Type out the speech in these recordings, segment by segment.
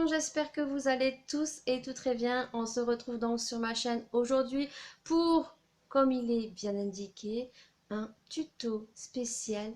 monde, j'espère que vous allez tous et tout très bien. On se retrouve donc sur ma chaîne aujourd'hui pour, comme il est bien indiqué, un tuto spécial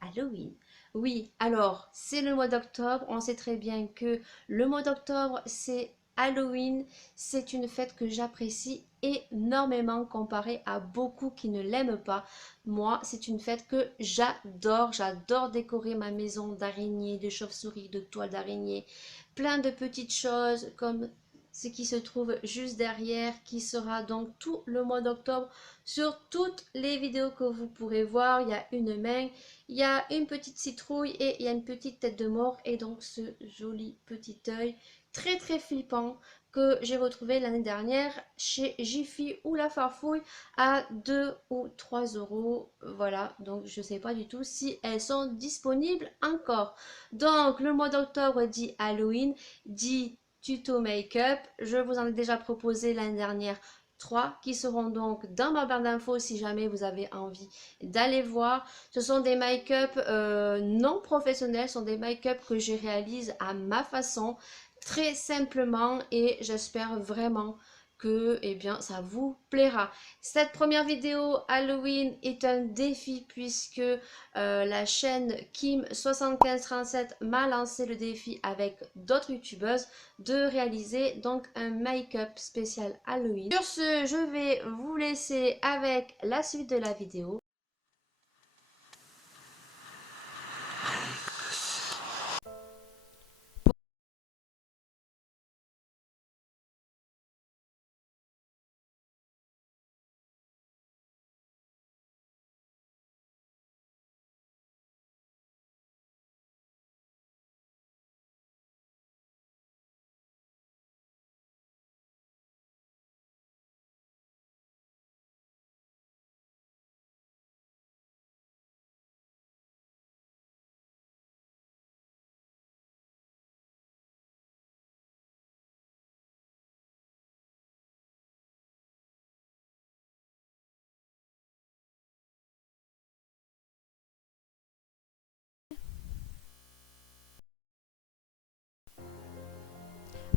Halloween. Oui, alors c'est le mois d'octobre. On sait très bien que le mois d'octobre c'est Halloween. C'est une fête que j'apprécie énormément comparé à beaucoup qui ne l'aiment pas. Moi, c'est une fête que j'adore. J'adore décorer ma maison d'araignées, de chauves-souris, de toiles d'araignée. Plein de petites choses comme ce qui se trouve juste derrière, qui sera donc tout le mois d'octobre sur toutes les vidéos que vous pourrez voir. Il y a une main, il y a une petite citrouille et il y a une petite tête de mort et donc ce joli petit œil très très flippant que j'ai retrouvé l'année dernière chez Jiffy ou La Farfouille à 2 ou 3 euros. Voilà, donc je ne sais pas du tout si elles sont disponibles encore. Donc le mois d'octobre dit Halloween, dit tuto make-up. Je vous en ai déjà proposé l'année dernière 3 qui seront donc dans ma barre d'infos si jamais vous avez envie d'aller voir. Ce sont des make-up non professionnels, ce sont des make-up que je réalise à ma façon, très simplement, et j'espère vraiment que ça vous plaira. Cette première vidéo Halloween est un défi puisque la chaîne Kim7537 m'a lancé le défi avec d'autres youtubeuses de réaliser donc un make-up spécial Halloween. Sur ce, je vais vous laisser avec la suite de la vidéo.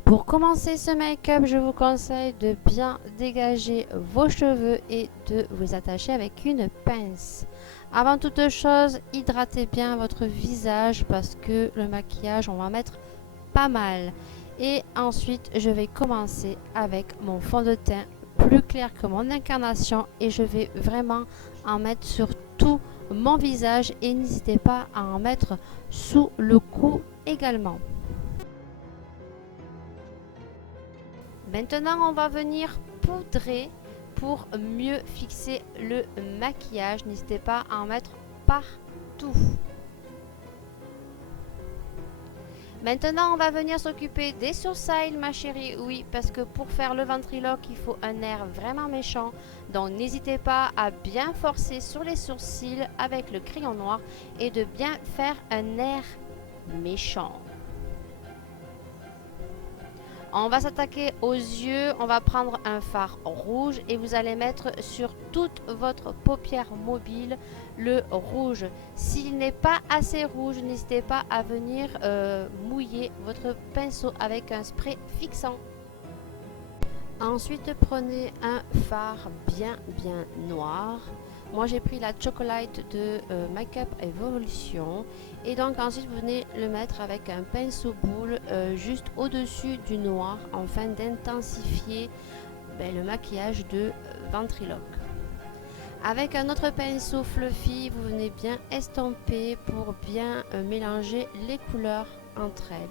Pour commencer ce make-up, je vous conseille de bien dégager vos cheveux et de vous attacher avec une pince. Avant toute chose, hydratez bien votre visage parce que le maquillage, on va mettre pas mal. Et ensuite, je vais commencer avec mon fond de teint plus clair que mon incarnation et je vais vraiment en mettre sur tout mon visage et n'hésitez pas à en mettre sous le cou également. Maintenant, on va venir poudrer pour mieux fixer le maquillage. N'hésitez pas à en mettre partout. Maintenant, on va venir s'occuper des sourcils, ma chérie. Oui, parce que pour faire le ventriloque, il faut un air vraiment méchant. Donc, n'hésitez pas à bien forcer sur les sourcils avec le crayon noir et de bien faire un air méchant. On va s'attaquer aux yeux, on va prendre un fard rouge et vous allez mettre sur toute votre paupière mobile le rouge. S'il n'est pas assez rouge, n'hésitez pas à venir mouiller votre pinceau avec un spray fixant. Ensuite, prenez un fard bien noir. Moi, j'ai pris la Chocolate de Makeup Evolution. Et donc, ensuite, vous venez le mettre avec un pinceau boule juste au-dessus du noir afin d'intensifier le maquillage de ventriloque. Avec un autre pinceau fluffy, vous venez bien estomper pour bien mélanger les couleurs entre elles,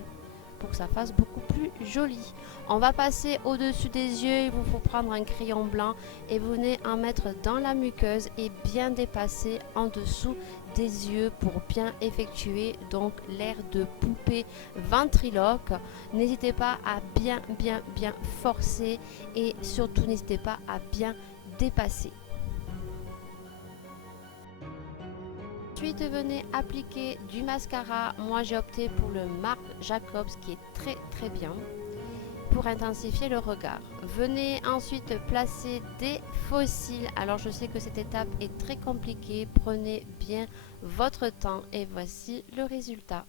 pour que ça fasse beaucoup plus joli. On va passer au-dessus des yeux, il vous faut prendre un crayon blanc et vous venez en mettre dans la muqueuse et bien dépasser en dessous des yeux pour bien effectuer donc l'air de poupée ventriloque. N'hésitez pas à bien forcer et surtout n'hésitez pas à bien dépasser. Ensuite, venez appliquer du mascara. Moi, j'ai opté pour le Marc Jacobs qui est très bien pour intensifier le regard. Venez ensuite placer des faux cils. Alors, je sais que cette étape est très compliquée. Prenez bien votre temps et voici le résultat.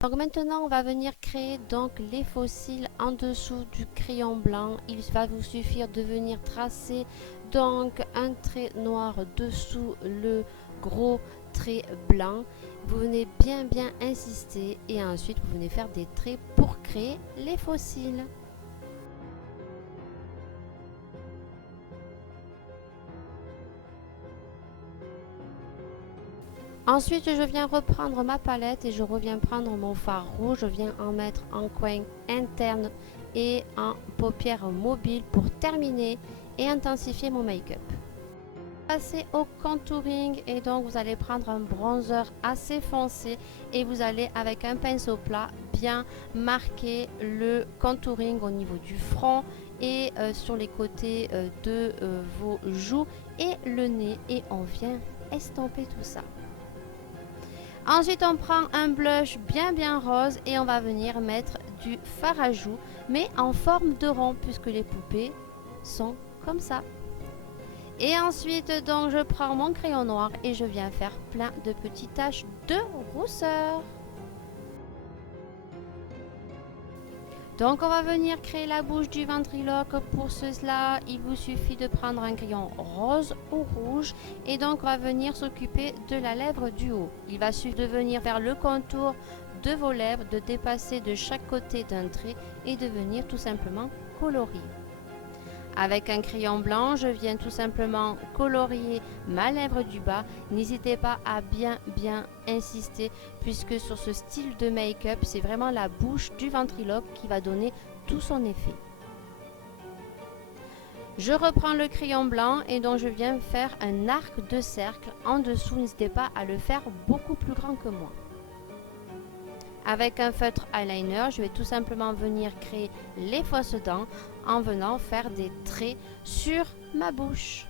Donc maintenant on va venir créer donc les fossiles en dessous du crayon blanc. Il va vous suffire de venir tracer donc un trait noir dessous le gros trait blanc. Vous venez bien insister et ensuite vous venez faire des traits pour créer les fossiles. Ensuite, je viens reprendre ma palette et je reviens prendre mon fard rouge. Je viens en mettre en coin interne et en paupière mobile pour terminer et intensifier mon make-up. Passer au contouring et donc vous allez prendre un bronzer assez foncé et vous allez avec un pinceau plat bien marquer le contouring au niveau du front et sur les côtés de vos joues et le nez et on vient estomper tout ça. Ensuite, on prend un blush bien rose et on va venir mettre du fard à joues, mais en forme de rond puisque les poupées sont comme ça. Et ensuite, donc, je prends mon crayon noir et je viens faire plein de petites taches de rousseur. Donc, on va venir créer la bouche du ventriloque. Pour cela, il vous suffit de prendre un crayon rose ou rouge. Et donc, on va venir s'occuper de la lèvre du haut. Il va suffire de venir vers le contour de vos lèvres, de dépasser de chaque côté d'un trait et de venir tout simplement colorier. Avec un crayon blanc, je viens tout simplement colorier ma lèvre du bas. N'hésitez pas à bien insister puisque sur ce style de make-up, c'est vraiment la bouche du ventriloque qui va donner tout son effet. Je reprends le crayon blanc et donc je viens faire un arc de cercle en dessous. N'hésitez pas à le faire beaucoup plus grand que moi. Avec un feutre eyeliner, je vais tout simplement venir créer les fausses dents en venant faire des traits sur ma bouche.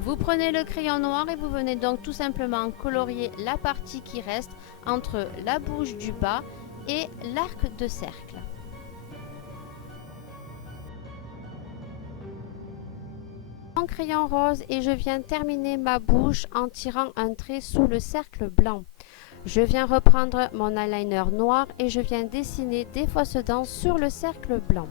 Vous prenez le crayon noir et vous venez donc tout simplement colorier la partie qui reste entre la bouche du bas et l'arc de cercle. Crayon rose et je viens terminer ma bouche en tirant un trait sous le cercle blanc. Je viens reprendre mon eyeliner noir et je viens dessiner des fausses dents sur le cercle blanc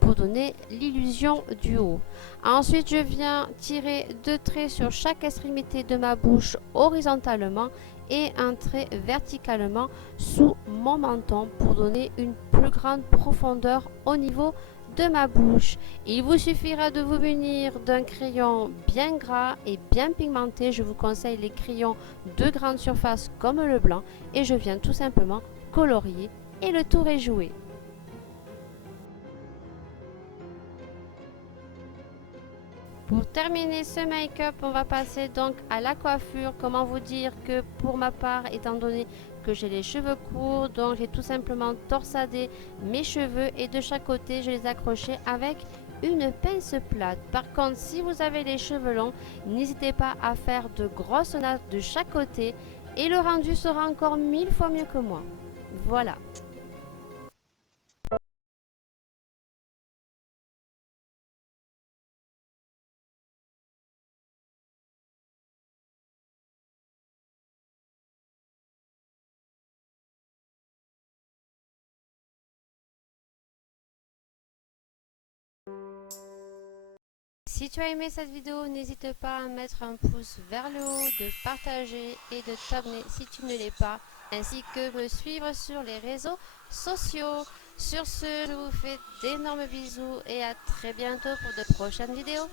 pour donner l'illusion du haut. Ensuite, je viens tirer 2 traits sur chaque extrémité de ma bouche horizontalement et un trait verticalement sous mon menton pour donner une plus grande profondeur au niveau de ma bouche. Il vous suffira de vous munir d'un crayon bien gras et bien pigmenté. Je vous conseille les crayons de grande surface comme le blanc et je viens tout simplement colorier et le tour est joué. Pour terminer ce make-up, on va passer donc à la coiffure. Comment vous dire que pour ma part, étant donné que j'ai les cheveux courts, donc j'ai tout simplement torsadé mes cheveux et de chaque côté, je les accrochais avec une pince plate. Par contre, si vous avez les cheveux longs, n'hésitez pas à faire de grosses nattes de chaque côté et le rendu sera encore 1000 fois mieux que moi. Voilà. Si tu as aimé cette vidéo, n'hésite pas à mettre un pouce vers le haut, de partager et de t'abonner si tu ne l'es pas, ainsi que me suivre sur les réseaux sociaux. Sur ce, je vous fais d'énormes bisous et à très bientôt pour de prochaines vidéos.